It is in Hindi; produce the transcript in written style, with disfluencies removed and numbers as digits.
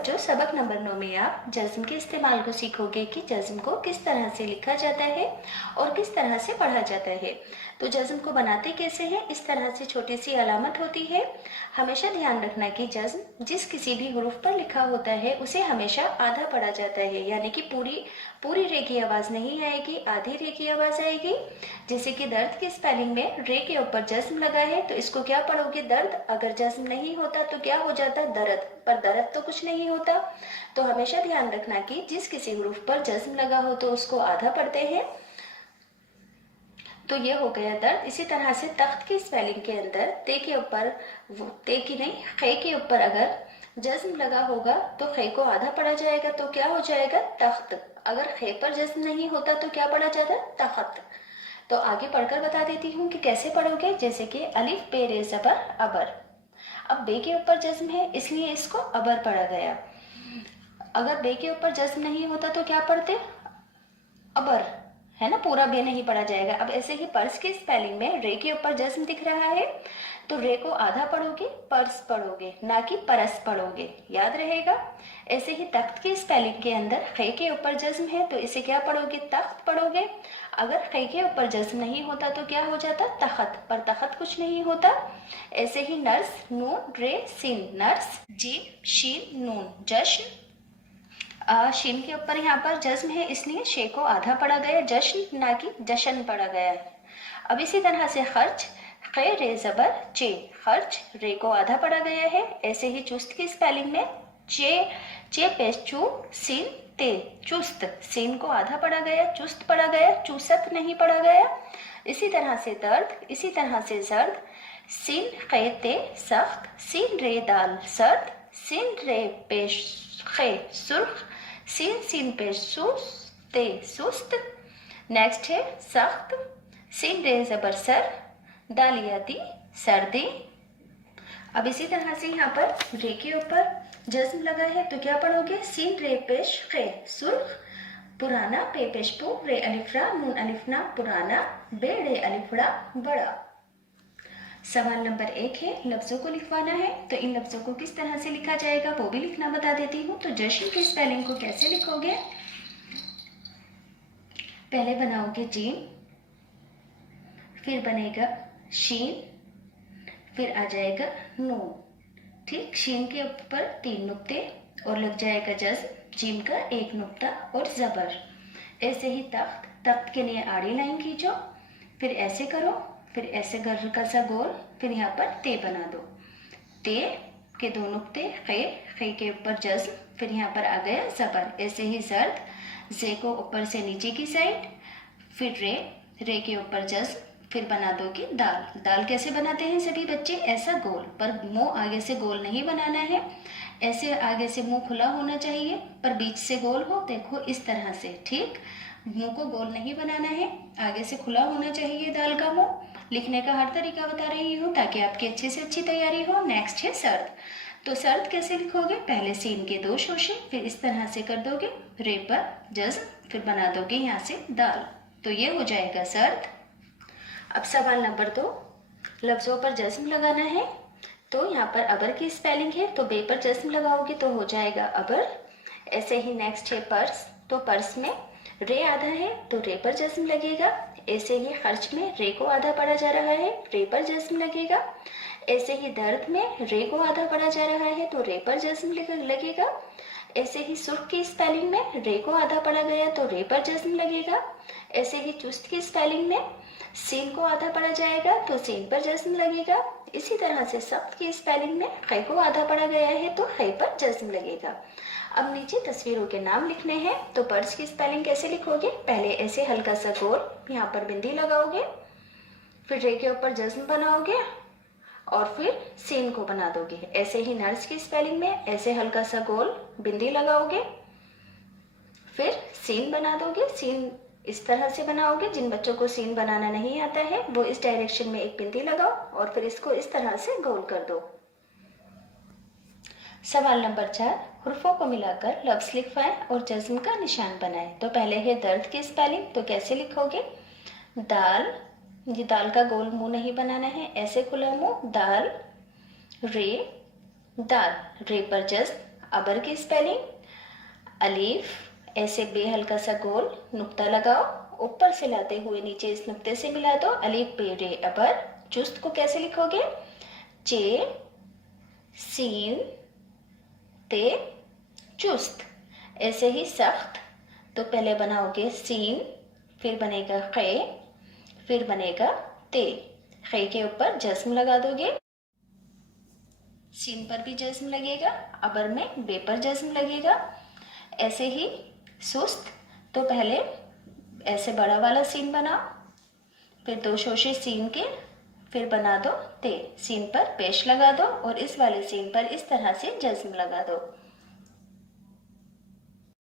बच्चों, सबक नंबर 9 में आप जज्म के इस्तेमाल को सीखोगे कि जज्म को किस तरह से लिखा जाता है और किस तरह से पढ़ा जाता है। तो जज्म को बनाते कैसे हैं, इस तरह से छोटी सी अलामत होती है। हमेशा ध्यान रखना कि जज्म जिस किसी भी हुरूफ पर लिखा होता है उसे हमेशा आधा पढ़ा जाता है, यानी कि पूरी रे की आवाज़ नहीं आएगी, आधी रे की आवाज़ आएगी। जैसे कि दर्द की स्पेलिंग में रे के ऊपर जज्म लगा है तो इसको क्या पढ़ोगे, दर्द। अगर जज्म नहीं होता तो क्या हो जाता, दर्द। पर दर्द तो कुछ नहीं होता। तो हमेशा ध्यान रखना कि जिस किसी हुरूफ पर जज्म लगा हो तो उसको आधा पढ़ते हैं। तो ये हो गया दर्द। इसी तरह से तख्त की स्पेलिंग के अंदर ते के ऊपर, ते की नहीं, खे के ऊपर अगर जज्म लगा होगा तो खे को आधा पढ़ा जाएगा, तो क्या हो जाएगा, तख्त। अगर खे पर जज्म नहीं होता तो क्या पढ़ा जाता, तख्त। तो आगे पढ़कर बता देती हूँ कि कैसे पढ़ोगे। जैसे कि अलिफ बे रे ज़बर अबर। अब बे के ऊपर जज्म है इसलिए इसको अबर पढ़ा गया। अगर बे के ऊपर जज्म नहीं होता तो क्या पढ़ते, अबर, है ना, पूरा बे नहीं पढ़ा जाएगा। अब ऐसे ही पर्स की स्पेलिंग में रे के ऊपर जज्म दिख रहा है तो रे को आधा पढ़ोगे, पर्स पढ़ोगे, ना कि परस पढ़ोगे, याद रहेगा। ऐसे ही तख्त की स्पेलिंग के अंदर खे के ऊपर जज्म है तो इसे क्या पढ़ोगे, तख्त पढ़ोगे। अगर खे के ऊपर जज्म नहीं होता तो क्या हो जाता, तखत, पर तखत कुछ नहीं होता। ऐसे ही नर्स, नून रे सीन, नर्स, जीम शीन नून, जश्न। शीन के ऊपर यहाँ पर जज्म है इसलिए शे को आधा पढ़ा गया, जश्न ना कि जशन पढ़ा गया है। अब इसी तरह से खर्च, खे रे जबर चे, खर्च, रे को आधा पढ़ा गया है। ऐसे ही चुस्त की स्पेलिंग में चे पेश चू सीन ते, चुस्त, सीन को आधा पढ़ा गया, चुस्त पढ़ा गया, चूसत नहीं पढ़ा गया। इसी तरह से दर्द, इसी तरह से जर्द, सीन खे ते सख्त, सीन रे दाल सर्द, सीन रे पेश खे सुर्ख, सीन पे सुस्ते सुस्त। नेक्स्ट है सख्त, सीन रे जबर सर, दालियाती सर्दी। अब इसी तरह से यहाँ पर रे के ऊपर जज्म लगा है तो क्या पढ़ोगे, सीन रे पेश खे सुर्ख, पुराना, पे पेश पू, रे अलिफ्रा, नून अलिफना पुराना, बे रे अलिफड़ा बड़ा। सवाल नंबर 1 है, लफ्जों को लिखवाना है। तो इन लफ्जों को किस तरह से लिखा जाएगा वो भी लिखना बता देती हूँ। तो जश्न की स्पेलिंग को कैसे लिखोगे, पहले बनाओगे जीम, फिर बनेगा शीन, फिर आ जाएगा नून, ठीक। शीन के ऊपर 3 नुक्ते और लग जाएगा जज्म, जीम का 1 नुक्ता और जबर। ऐसे ही तख्त, तख्त के लिए आड़ी लाइन खींचो, फिर ऐसे करो, फिर ऐसे घर का सा गोल, फिर यहाँ पर ते बना दो। ते के 2 नुक्ते, खे के ऊपर जज्म, फिर यहाँ पर आ गया जबर। ऐसे ही जर्द, जे को ऊपर से नीचे की साइड, फिर रे के ऊपर जज्म, फिर बना दोगे दाल। दाल कैसे बनाते हैं सभी बच्चे, ऐसा गोल, पर मुंह आगे से गोल नहीं बनाना है। ऐसे आगे से मुंह खुला होना चाहिए पर बीच से गोल हो, देखो इस तरह से, ठीक। मुंह को गोल नहीं बनाना है, आगे से खुला होना चाहिए दाल का मुंह। लिखने का हर तरीका बता रही हूँ ताकि आपकी अच्छे से अच्छी तैयारी हो। नेक्स्ट है सर्द। तो सर्द कैसे लिखोगे, पहले सीन के 2 शोशे, फिर इस तरह से कर दोगे, रे पर जज्म, फिर बना दोगे यहाँ से दाल। तो ये हो जाएगा सर्द। अब सवाल नंबर 2, लफ्जों पर जज्म लगाना है। तो यहाँ पर अबर की स्पेलिंग है तो बे पर जज्म लगाओगे तो हो जाएगा अबर। ऐसे ही नेक्स्ट है पर्स, तो पर्स में रे आधा है तो रे पर जज्म लगेगा। ऐसे ही खर्च में रे को आधा पढ़ा जा रहा है, रे पर जज्म लगेगा। ऐसे ही दर्द में रे को आधा पढ़ा जा रहा है तो रे पर जज्म लगेगा। ऐसे ही सुर्ख की स्पेलिंग में रे को आधा पढ़ा गया तो रे पर जज्म लगेगा। ऐसे ही चुस्त की स्पेलिंग में सीन को आधा पढ़ा जाएगा तो सीन पर जज्म लगेगा। इसी तरह से सख्त की स्पेलिंग में खे को आधा पढ़ा गया है तो खे पर जज्म लगेगा। अब नीचे तस्वीरों के नाम लिखने हैं। तो पर्स की स्पेलिंग कैसे लिखोगे, पहले ऐसे हल्का सा गोल, यहाँ पर बिंदी लगाओगे, फिर रे के ऊपर जज्म बनाओगे और फिर सीन को बना दोगे। ऐसे ही नर्स की स्पेलिंग में ऐसे हल्का सा गोल बिंदी लगाओगे, फिर सीन बना दोगे। सीन इस तरह से बनाओगे, जिन बच्चों को सीन बनाना नहीं आता है वो इस डायरेक्शन में एक बिंदी लगाओ और फिर इसको इस तरह से गोल कर दो। सवाल नंबर 4, हुर्फों को मिलाकर लफ्ज लिखवाएं और जज्म का निशान बनाएं। तो पहले है दर्द की स्पेलिंग, तो कैसे लिखोगे, दाल, ये दाल का गोल मुंह नहीं बनाना है, ऐसे खुला मुंह, दाल, रे, दाल, रे पर जज्म, अबर की स्पेलिंग अलीफ, ऐसे बे हल्का सा गोल नुक्ता लगाओ, ऊपर से लाते हुए नीचे इस नुक्ते से मिला दो, अलीफ बे रे अबर। चुस्त को कैसे लिखोगे? चे सीन ते चुस्त। ऐसे ही सख्त, तो पहले बनाओगे सीन, फिर बनेगा खे, फिर बनेगा ते। खे के ऊपर जस्म लगा दोगे, सीन पर भी जज्म लगेगा, अबर में बे पर जज्म लगेगा। ऐसे ही सुस्त, तो पहले ऐसे बड़ा वाला सीन बनाओ, फिर 2 शोशे सीन के, फिर बना दो ते, सीन पर पेश लगा दो और इस वाले सीन पर इस तरह से जज्म लगा दो।